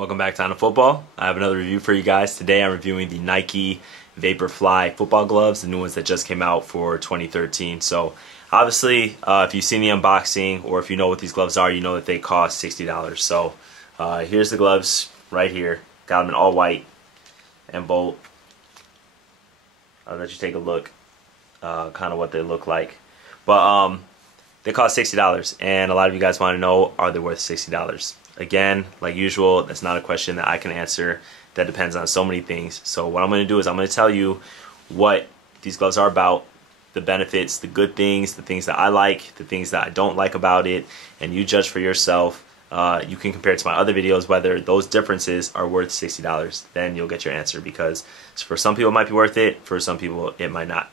Welcome back to On Football. I have another review for you guys. Today I'm reviewing the Nike Vaporfly football gloves, the new ones that just came out for 2013. So obviously, if you've seen the unboxing or if you know what these gloves are, you know that they cost $60. So here's the gloves right here. Got them in all white and bold. I'll let you take a look, kind of what they look like. But they cost $60, and a lot of you guys want to know, are they worth $60? Again, like usual, that's not a question that I can answer. That depends on so many things. So what I'm going to do is I'm going to tell you what these gloves are about, the benefits, the good things, the things that I like, the things that I don't like about it, and you judge for yourself. You can compare it to my other videos whether those differences are worth $60. Then you'll get your answer, because for some people it might be worth it, for some people it might not.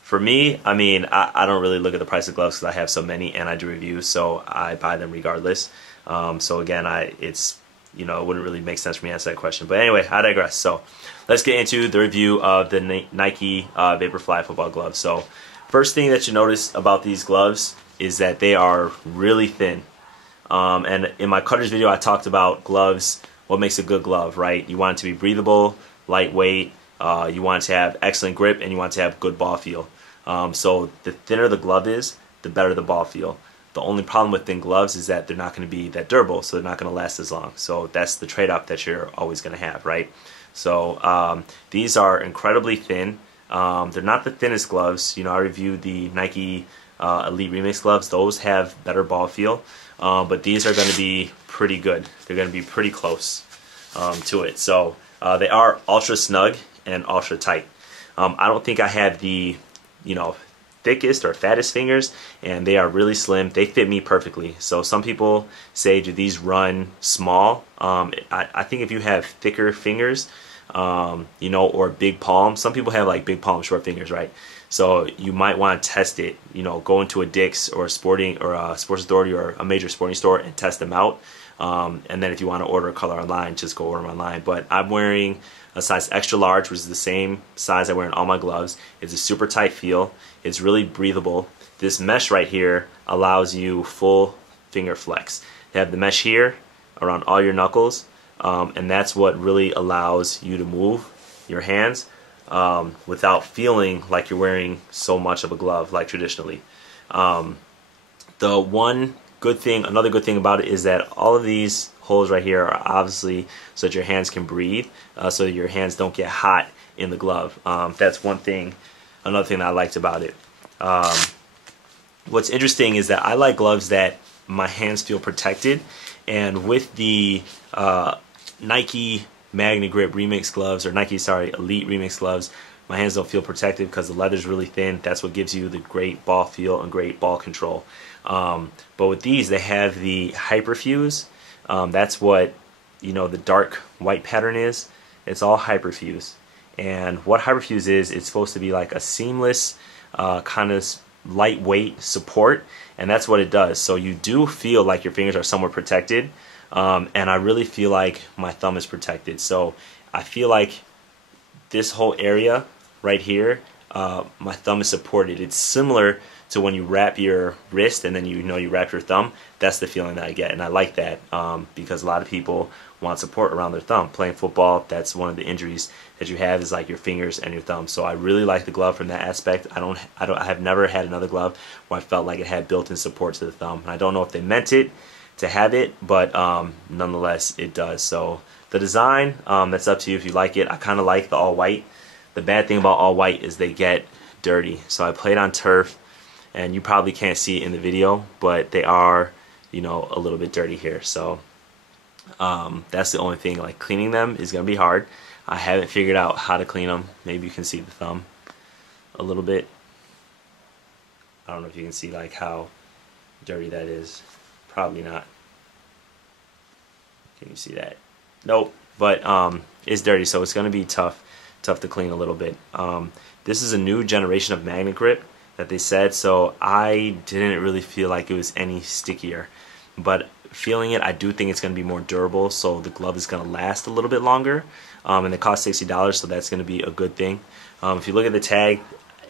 For me, I mean, I don't really look at the price of gloves because I have so many and I do reviews, so I buy them regardless. So again, it wouldn't really make sense for me to answer that question. But anyway, I digress. So let's get into the review of the Nike Vaporfly football gloves. So first thing that you notice about these gloves is that they are really thin. And in my cutters video, I talked about gloves, what makes a good glove, right? You want it to be breathable, lightweight, you want it to have excellent grip, and you want it to have good ball feel. So the thinner the glove is, the better the ball feel. The only problem with thin gloves is that they're not going to be that durable, so they're not going to last as long. So that's the trade-off that you're always going to have, right? So these are incredibly thin. They're not the thinnest gloves. You know, I reviewed the Nike Elite Remix gloves. Those have better ball feel, but these are going to be pretty good. They're going to be pretty close to it. So they are ultra snug and ultra tight. I don't think I have the thickest or fattest fingers, and they are really slim. They fit me perfectly. So some people say, do these run small? I think if you have thicker fingers, or big palm, some people have like big palm, short fingers, right? So you might want to test it. Go into a Dick's or a Sports Authority or a major sporting store and test them out. And then if you want to order a color online, just go order them online. But I'm wearing a size extra large, which is the same size I wear in all my gloves. It's a super tight feel. It's really breathable. This mesh right here allows you full finger flex. You have the mesh here around all your knuckles, and that's what really allows you to move your hands without feeling like you're wearing so much of a glove like traditionally. Another good thing about it is that all of these holes right here are obviously so that your hands can breathe, so that your hands don't get hot in the glove. That's one thing. Another thing that I liked about it. What's interesting is that I like gloves that my hands feel protected, and with the Nike Magna Grip Remix gloves, or Elite Remix gloves, my hands don't feel protected because the leather's really thin. That's what gives you the great ball feel and great ball control. But with these, they have the Hyperfuse. That's what the dark white pattern is. It's all Hyperfuse. And what Hyperfuse is, it's supposed to be like a seamless kind of lightweight support, and that's what it does. So you do feel like your fingers are somewhat protected, and I really feel like my thumb is protected. So I feel like this whole area right here, my thumb is supported. It's similar to when you wrap your wrist and then you wrap your thumb. That's the feeling that I get, and I like that because a lot of people want support around their thumb. Playing football, that's one of the injuries that you have, is like your fingers and your thumb. So I really like the glove from that aspect. I have never had another glove where I felt like it had built-in support to the thumb. And I don't know if they meant it to have it, but nonetheless it does. So the design, that's up to you if you like it. I kind of like the all white. The bad thing about all white is they get dirty. So I played on turf, and you probably can't see it in the video, but they are a little bit dirty here. So that's the only thing. Like, cleaning them is gonna be hard. I haven't figured out how to clean them. Maybe you can see the thumb a little bit. I don't know if you can see like how dirty that is. Probably not. Can you see that? Nope. But it's dirty, so it's gonna be tough to clean a little bit. This is a new generation of Magna Grip that they said, so I didn't really feel like it was any stickier. But feeling it, I do think it's going to be more durable, so the glove is going to last a little bit longer, and it costs $60, so that's going to be a good thing. If you look at the tag,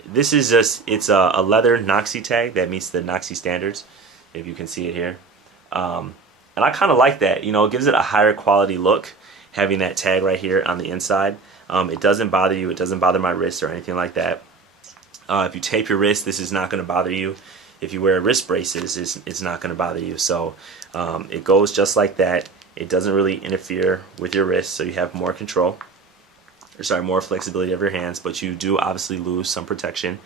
this is it's a leather Noxy tag that meets the Noxy standards, if you can see it here. And I kind of like that. You know, it gives it a higher quality look, having that tag right here on the inside. It doesn't bother you. It doesn't bother my wrist or anything like that. If you tape your wrist, this is not going to bother you. If you wear wrist braces, it's not going to bother you. So it goes just like that. It doesn't really interfere with your wrist, so you have more control. Or sorry, more flexibility of your hands, but you do obviously lose some protection.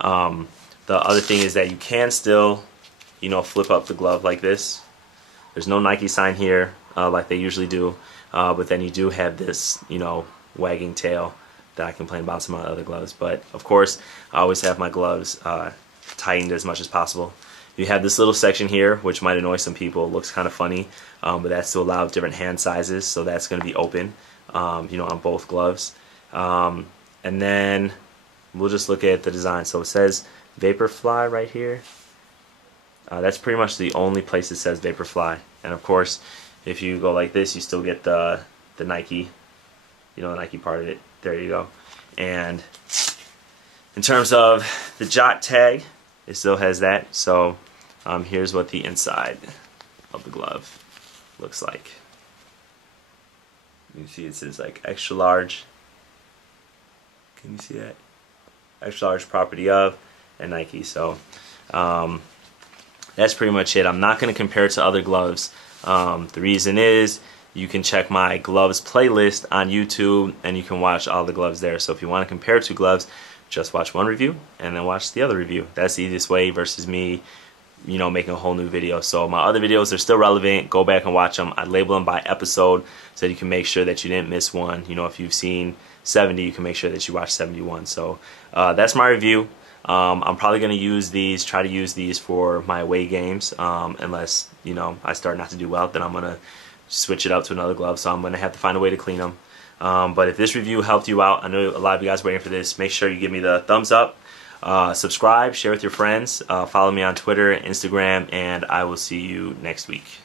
The other thing is that you can still, you know, flip up the glove like this. There's no Nike sign here like they usually do, but then you do have this, you know, wagging tail that I complain about some of my other gloves. But of course, I always have my gloves tightened as much as possible. You have this little section here, which might annoy some people. It looks kind of funny, but that's to allow different hand sizes, so that's going to be open, you know, on both gloves. And then we'll just look at the design. So it says Vaporfly right here. That's pretty much the only place it says Vaporfly. And of course, if you go like this, you still get the Nike, you know, the Nike part of it. There you go. And in terms of the Jot tag, it still has that. So here's what the inside of the glove looks like. You can see it says like extra large. Can you see that? Extra large property of and Nike. So that's pretty much it. I'm not going to compare it to other gloves. The reason is you can check my gloves playlist on YouTube and you can watch all the gloves there. So if you want to compare two gloves, just watch one review and then watch the other review. That's the easiest way versus me, you know, making a whole new video. So my other videos are still relevant. Go back and watch them. I label them by episode so that you can make sure that you didn't miss one. You know, if you've seen 70, you can make sure that you watch 71. So that's my review. I'm probably going to try to use these for my away games, unless, you know, I start not to do well, then I'm going to switch it out to another glove, so I'm going to have to find a way to clean them. But if this review helped you out, I know a lot of you guys are waiting for this, make sure you give me the thumbs up, subscribe, share with your friends, follow me on Twitter, Instagram, and I will see you next week.